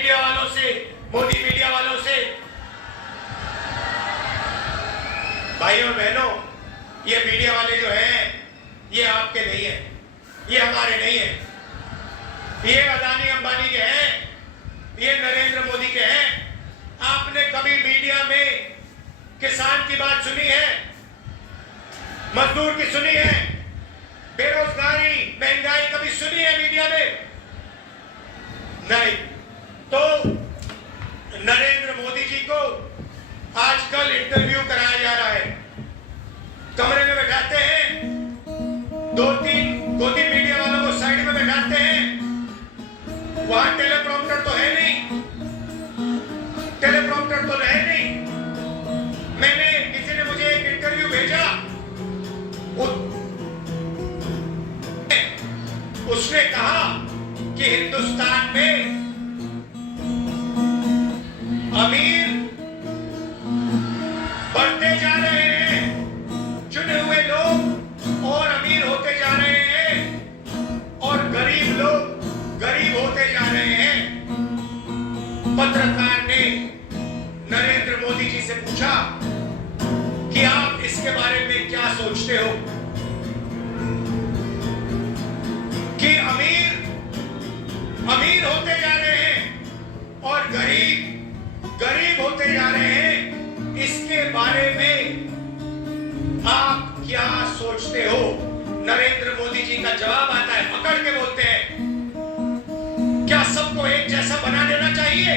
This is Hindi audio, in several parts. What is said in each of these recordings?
मीडिया वालों से, मोदी मीडिया वालों से, भाइयों और बहनों, ये मीडिया वाले जो हैं ये आपके नहीं है, ये हमारे नहीं है, ये अदानी अंबानी के हैं, ये नरेंद्र मोदी के हैं। आपने कभी मीडिया में किसान की बात सुनी है, मजदूर की सुनी है, बेरोजगारी महंगाई कभी सुनी है मीडिया में? नहीं। तो नरेंद्र मोदी जी को आजकल इंटरव्यू कराया जा रहा है, कमरे में बैठाते हैं, दो तीन मीडिया वालों को साइड में बैठाते हैं, वहां टेलीप्रॉम्प्टर तो है नहीं, टेलीप्रॉम्प्टर तो है नहीं। मैंने किसी ने मुझे एक इंटरव्यू भेजा, उसने कहा कि हिंदुस्तान में अमीर बढ़ते जा रहे हैं, चुने हुए लोग और अमीर होते जा रहे हैं और गरीब लोग गरीब होते जा रहे हैं। पत्रकार ने नरेंद्र मोदी जी से पूछा कि आप इसके बारे में क्या सोचते हो कि अमीर होते जा रहे हैं और गरीब होते जा रहे हैं, इसके बारे में आप क्या सोचते हो? नरेंद्र मोदी जी का जवाब आता है, पकड़ के बोलते हैं, क्या सबको एक जैसा बना देना चाहिए?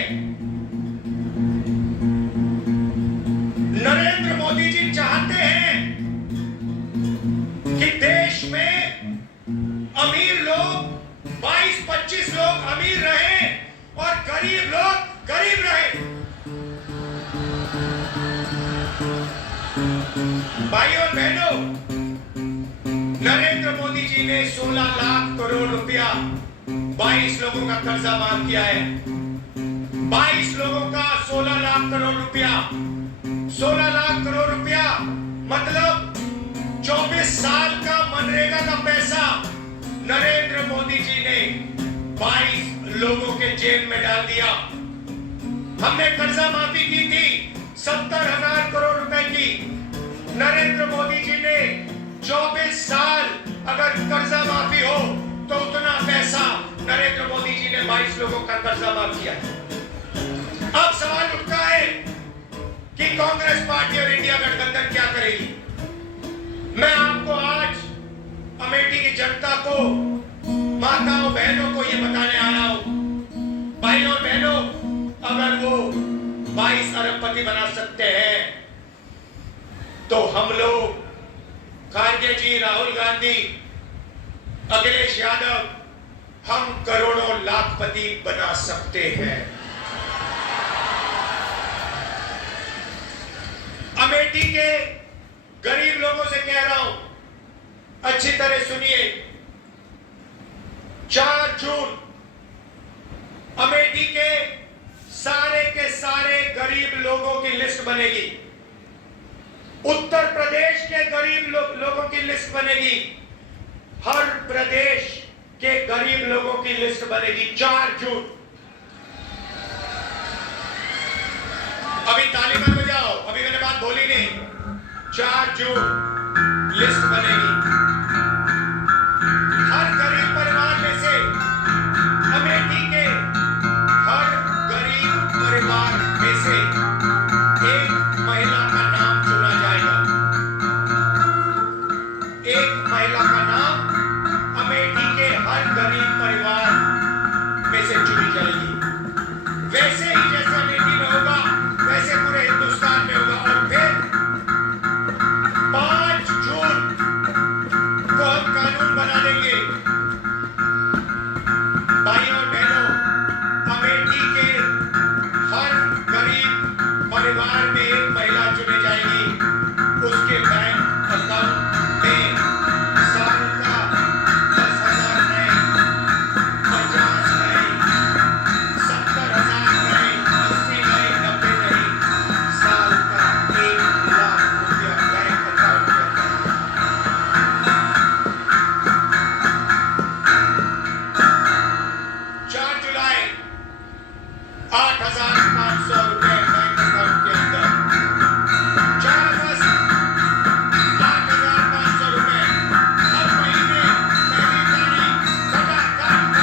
नरेंद्र मोदी जी चाहते हैं कि देश में अमीर लोग 22-25 लोग अमीर रहे और गरीब लोग गरीब रहे। भाइयों और बहनों, नरेंद्र मोदी जी ने 16 लाख करोड़ रुपया 22 लोगों का कर्जा माफ किया है। 22 लोगों का 16 लाख करोड़ रुपया, 16 लाख करोड़ रुपया मतलब 24 साल का मनरेगा का पैसा नरेंद्र मोदी जी ने 22 लोगों के जेब में डाल दिया। हमने कर्जा माफी की थी 70,000 करोड़ रुपए की। नरेंद्र मोदी जी ने 24 साल अगर कर्जा माफी हो तो उतना पैसा नरेंद्र मोदी जी ने 22 लोगों का कर्जा माफ किया। अब सवाल उठता है कि कांग्रेस पार्टी और इंडिया गठबंधन क्या करेगी? मैं आपको आज अमेठी की जनता को, माताओं बहनों को यह बताने आ रहा हूं, भाइयों और बहनों, अगर वो 22 अरबपति बना सकते हैं तो हम लोग, खड़गे जी, राहुल गांधी, अखिलेश यादव, हम करोड़ों लाखपति बना सकते हैं। अमेठी के गरीब लोगों से कह रहा हूं, अच्छी तरह सुनिए, 4 जून अमेठी के सारे गरीब लोगों की लिस्ट बनेगी। उत्तर प्रदेश के गरीब लोगों की लिस्ट बनेगी, हर प्रदेश के गरीब लोगों की लिस्ट बनेगी 4 जून। अभी ताली मत बजाओ, अभी मैंने बात बोली नहीं। 4 जून लिस्ट बनेगी, हर गरीब परिवार में से, अमेठी के हर गरीब परिवार में से एक महिला का नाम चुना जाएगा। एक महिला का नाम अमेठी के हर गरीब परिवार में से चुनी जाएगी। वैसे ही जैसे अमेठी में होगा वैसे पूरे हिंदुस्तान में होगा। और फिर 5 जून को हम कानून बना देंगे। भाइयों और बहनों, अमेठी के हर गरीब परिवार में एक महिला चुनी जाएगी, उसके बैंक अकाउंट में साल का 10,000 नहीं, 50 नहीं, 70,000 नहीं, 80 नहीं, 90 नहीं, साल का 1 लाख रुपया बैंक अकाउंट में। 4 जुलाई 8,500 रुपए बैंक अकाउंट के अंदर। 4 अगस्त 8,500 रुपए हर महीने पहली तारीख खटाखट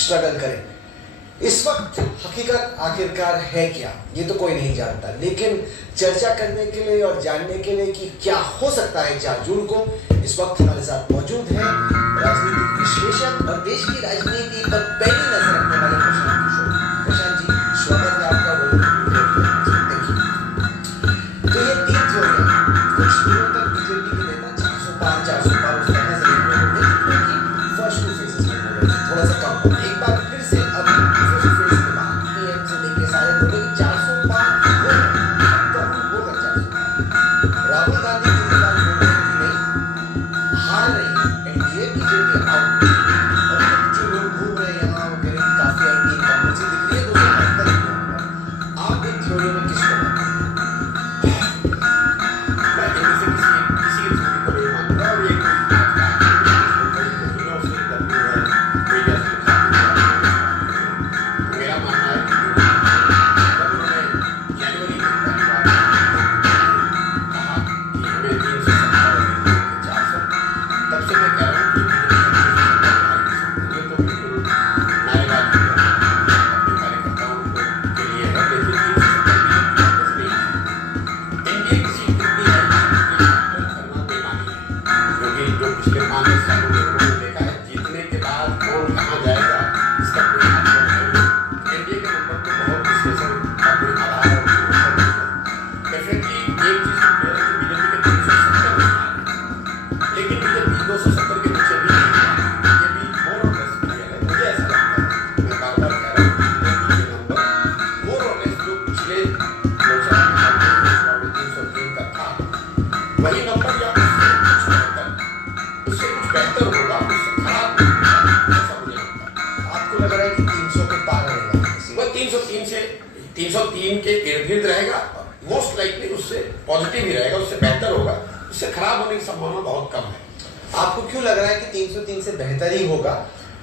स्ट्रगल करें। इस वक्त हकीकत आखिरकार है क्या, ये तो कोई नहीं जानता, लेकिन चर्चा करने के लिए और जानने के लिए कि क्या हो सकता है 4 जून को, इस वक्त हमारे साथ मौजूद है राजनीतिक विश्लेषक और देश की राजनीति पर पैनी नजर रखने वाले प्रशांत किशोर। प्रशांत जी, स्वागत है आपका। तो ये 3 थ्योरी कुछ दिनों तक बीजेपी के नेता 405 उस तरह से फर्स्ट टू फेसेस में बोल रहे थे, थोड़ा सा कम हो। एक बार फिर से अब फर्स्ट फेज के बाद पीएम से लेके सारे बोले कि 405 होगा 405। राहुल गांधी के बाद बोल रहे कि नहीं, हार रही एनडीए, बीजेपी आउट। और जो लोग घूम रहे हैं यहाँ, वो कह रहे हैं काफी एंटी इनकम्बेंसी दिख रही है, 272 आप इन थ्योरी में किसको मानते हैं? वही नंबर या उससे कुछ बेहतर होगा, उससे खराब होगा, ऐसा मुझे लगता है। आपको लग रहा है कि 300 के पार रहेगा? वह 303 के इर्द गिर्द रहेगा, मोस्ट लाइकली उससे पॉजिटिव ही रहेगा, उससे बेहतर होगा, उससे खराब होने की संभावना बहुत कम है। आपको क्यों लग रहा है कि 303 से बेहतर ही होगा?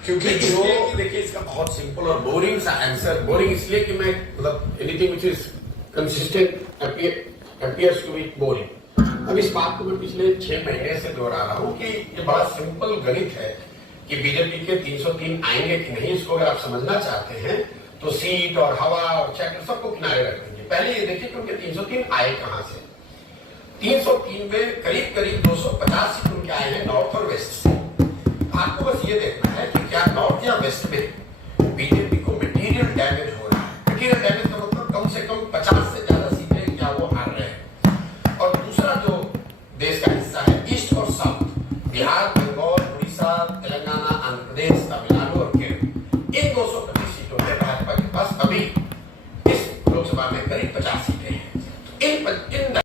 क्योंकि जो देखिए, इसका बहुत सिंपल और बोरिंग सा आंसर, बोरिंग इसलिए कि मैं मतलब anything which is consistent appears to be boring. अब इस बात को मैं पिछले 6 महीने से दोहरा रहा हूँ कि ये बड़ा सिंपल गणित है कि बीजेपी के 303 आएंगे कि नहीं। इसको अगर आप समझना चाहते हैं तो सीट और हवा और चैटर सबको किनारे रख देंगे। पहले ये देखिए कि उनके 303 आए कहां से। 303 में करीब करीब 250 सीट उनके आए हैं नॉर्थ और वेस्ट से। आपको बस ये देखना है कि क्या नॉर्थ या वेस्ट में बीजेपी को मटेरियल डैमेज हो रहा है। मटेरियल डैमेज का मतलब कम से कम 50 से ज्यादा सीटें क्या वो हार रहे हैं। और दूसरा जो देश का हिस्सा है ईस्ट और साउथ, बिहार, बंगाल, उड़ीसा, तेलंगाना, आंध्र प्रदेश, तमिलनाडु और केरल, इन 225 सीटों में भाजपा के पास अभी इस लोकसभा में करीब 50 सीटें हैं। इन